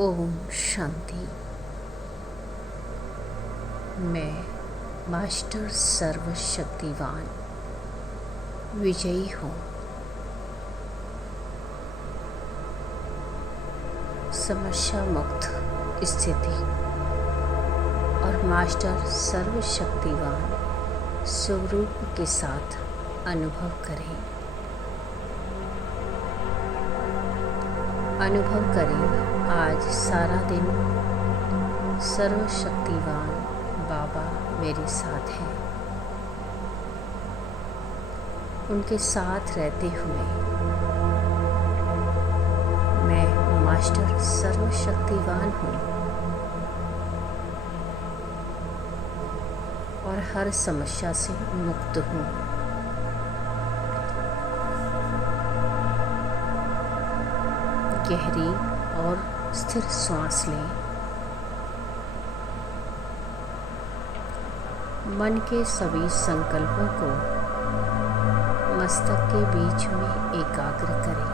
ओम शांति। मैं मास्टर सर्वशक्तिवान विजयी हूँ। समस्या मुक्त स्थिति और मास्टर सर्वशक्तिवान स्वरूप के साथ अनुभव करें। अनुभव करें आज सारा दिन सर्वशक्तिवान बाबा मेरे साथ हैं। उनके साथ रहते हुए मैं मास्टर सर्वशक्तिवान हूँ और हर समस्या से मुक्त हूँ। गहरी और स्थिर सांस लें। मन के सभी संकल्पों को मस्तक के बीच में एकाग्र करें।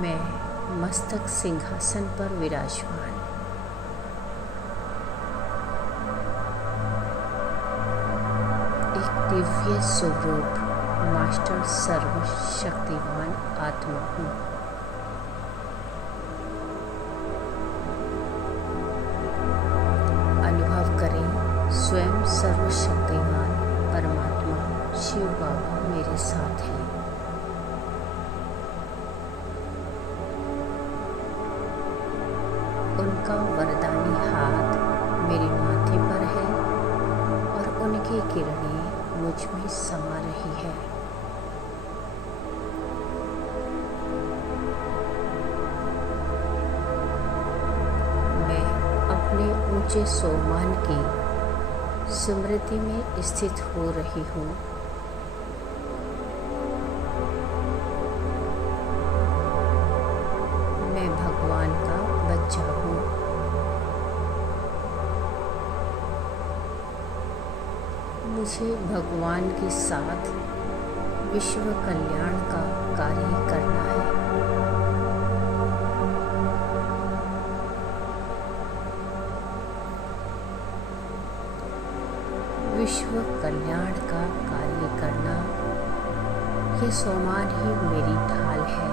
मैं मस्तक सिंहासन पर विराजमान एक दिव्य स्वरूप मास्टर सर्वशक्तिवान आत्मा हूँ। अनुभव करें स्वयं सर्वशक्तिवान परमात्मा शिव बाबा मेरे साथ हैं। उनका वरदानी हाथ मेरे माथे पर है और उनकी किरणें मुझ में समा रही है। मैं अपने ऊंचे सोमान की स्मृति में स्थित हो रही हूँ। मैं भगवान का बच्चा हूँ। मुझे भगवान के साथ विश्व कल्याण का कार्य करना है। विश्व कल्याण का कार्य करना ये सोमान ही मेरी ढाल है।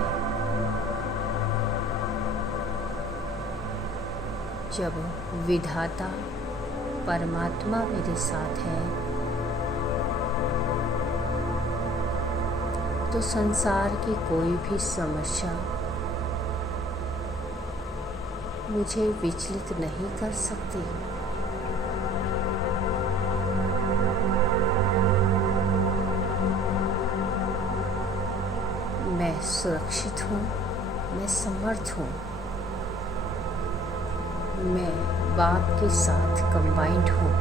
जब विधाता परमात्मा मेरे साथ है तो संसार की कोई भी समस्या मुझे विचलित नहीं कर सकती। मैं सुरक्षित हूँ, मैं समर्थ हूँ। मैं बाप के साथ कंबाइंड हूँ।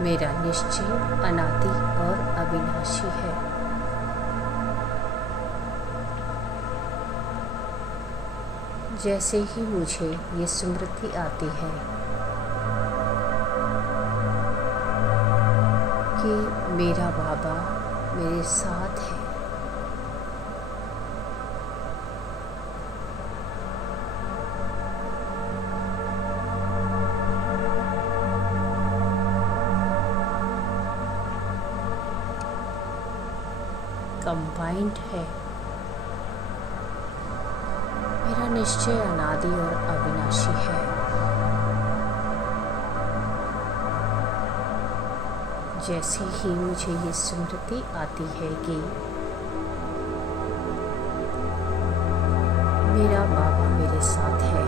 मेरा निश्चय अनादि और अविनाशी है। जैसे ही मुझे ये स्मृति आती है कि मेरा बाबा मेरे साथ है, कंबाइंड है, मेरा निश्चय अनादि और अविनाशी है। जैसे ही मुझे ये स्मृति आती है कि मेरा बाबा मेरे साथ है,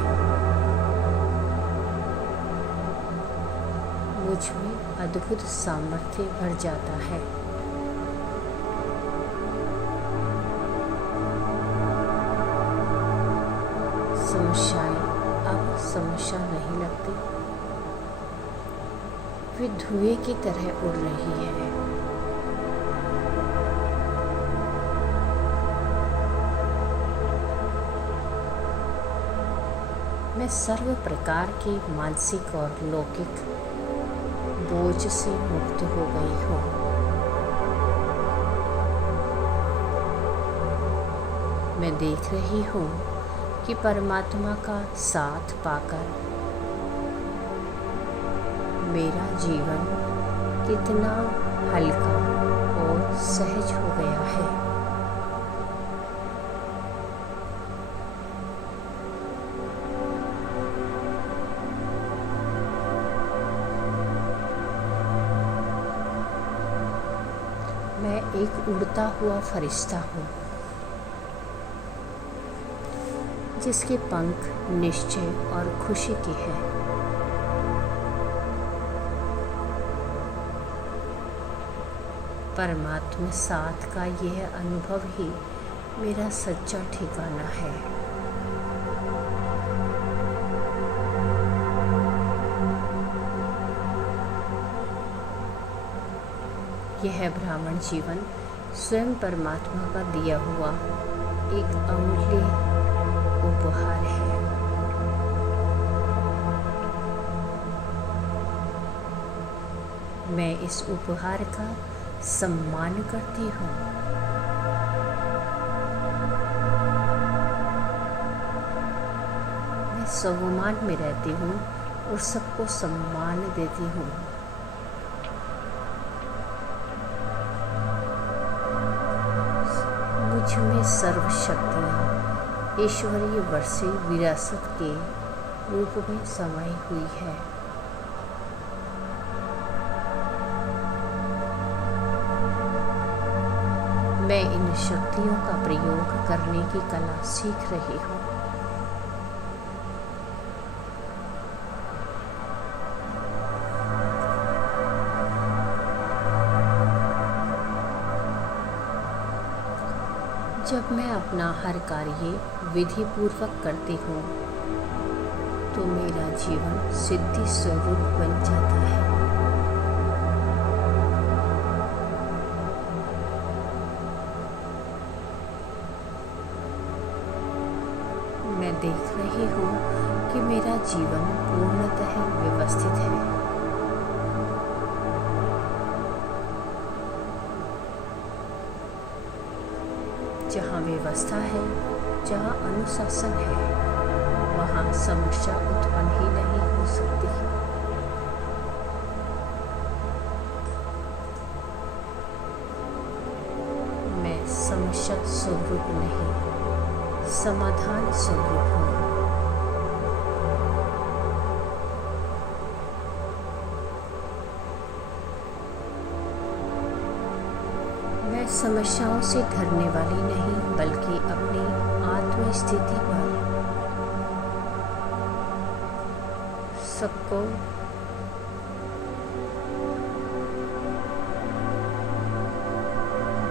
मुझ में अद्भुत सामर्थ्य भर जाता है। समस्याएं अब समस्या नहीं लगती। वे धुएं की तरह उड़ रही है। मैं सर्व प्रकार के मानसिक और लौकिक बोझ से मुक्त हो गई हूँ। मैं देख रही हूँ कि परमात्मा का साथ पाकर मेरा जीवन कितना हल्का और सहज हो गया है। मैं एक उड़ता हुआ फरिश्ता हूँ जिसके पंख निश्चय और खुशी के हैं। परमात्मा साथ का यह अनुभव ही मेरा सच्चा ठिकाना है। यह ब्राह्मण जीवन स्वयं परमात्मा का दिया हुआ एक अमूल्य उपहार है। मैं इस उपहार का सम्मान करती हूँ। मैं स्वाभिमान में रहती हूँ और सबको सम्मान देती हूँ। मुझ में सर्व शक्तियाँ ईश्वरीय वर्षी विरासत के रूप में समाई हुई है। मैं इन शक्तियों का प्रयोग करने की कला सीख रही हूँ। जब मैं अपना हर कार्य विधि पूर्वक करती हूँ तो मेरा जीवन सिद्धि स्वरूप बन जाता है। मैं देख रही हूँ कि मेरा जीवन पूर्णतः व्यवस्थित है। जहाँ व्यवस्था है, जहाँ अनुशासन है, वहाँ समस्या उत्पन्न ही नहीं हो सकती। मैं समस्या स्वरूप नहीं, समाधान स्वरूप हूँ। मैं समस्याओं से डरने वाली नहीं, बल्कि अपनी आत्मस्थिति पर सबको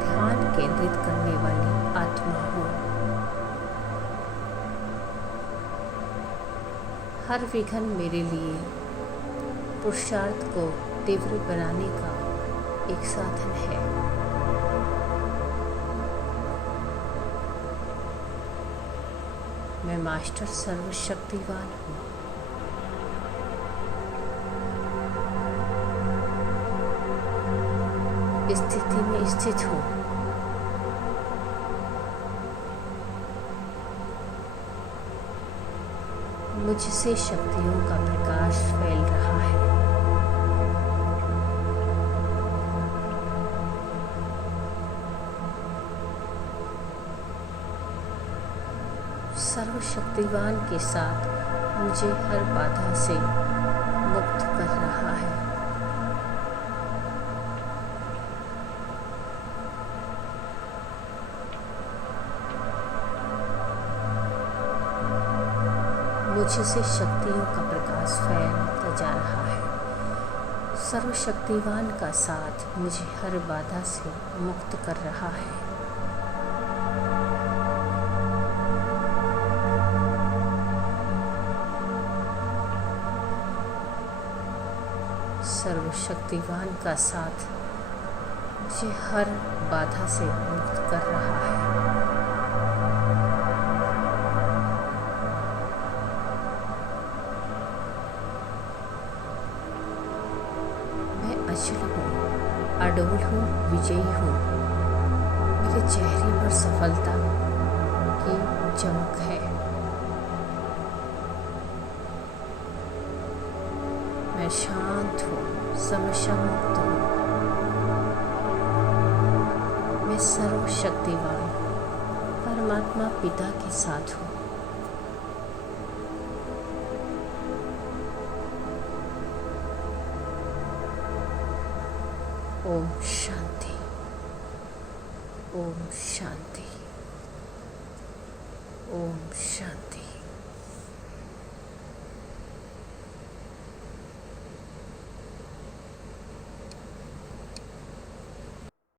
ध्यान केंद्रित करने वाली आत्मा हूँ। हर विघ्न मेरे लिए पुरुषार्थ को तीव्र बनाने का एक साधन है। मैं मास्टर सर्वशक्तिवान हूँ। स्थिति में स्थित हूँ। मुझसे शक्तियों का प्रकाश फैल रहा है। सर्वशक्तिवान के साथ मुझे हर बाधा से मुक्त कर रहा है। मुझसे शक्तियों का प्रकाश फैलता जा रहा है। सर्वशक्तिवान का साथ मुझे हर बाधा से मुक्त कर रहा है। सर्वशक्तिवान का साथ मुझे हर बाधा से मुक्त कर रहा है। मैं अचल हूँ, अडोल हूँ, विजयी हूँ। मेरे चेहरे पर सफलता की चमक है। मैं शांत हूँ, समस्या मुक्त हूँ। मैं सर्वशक्तिवान परमात्मा पिता के साथ हूँ। ओम शांति, ओम शांति, ओम शांति।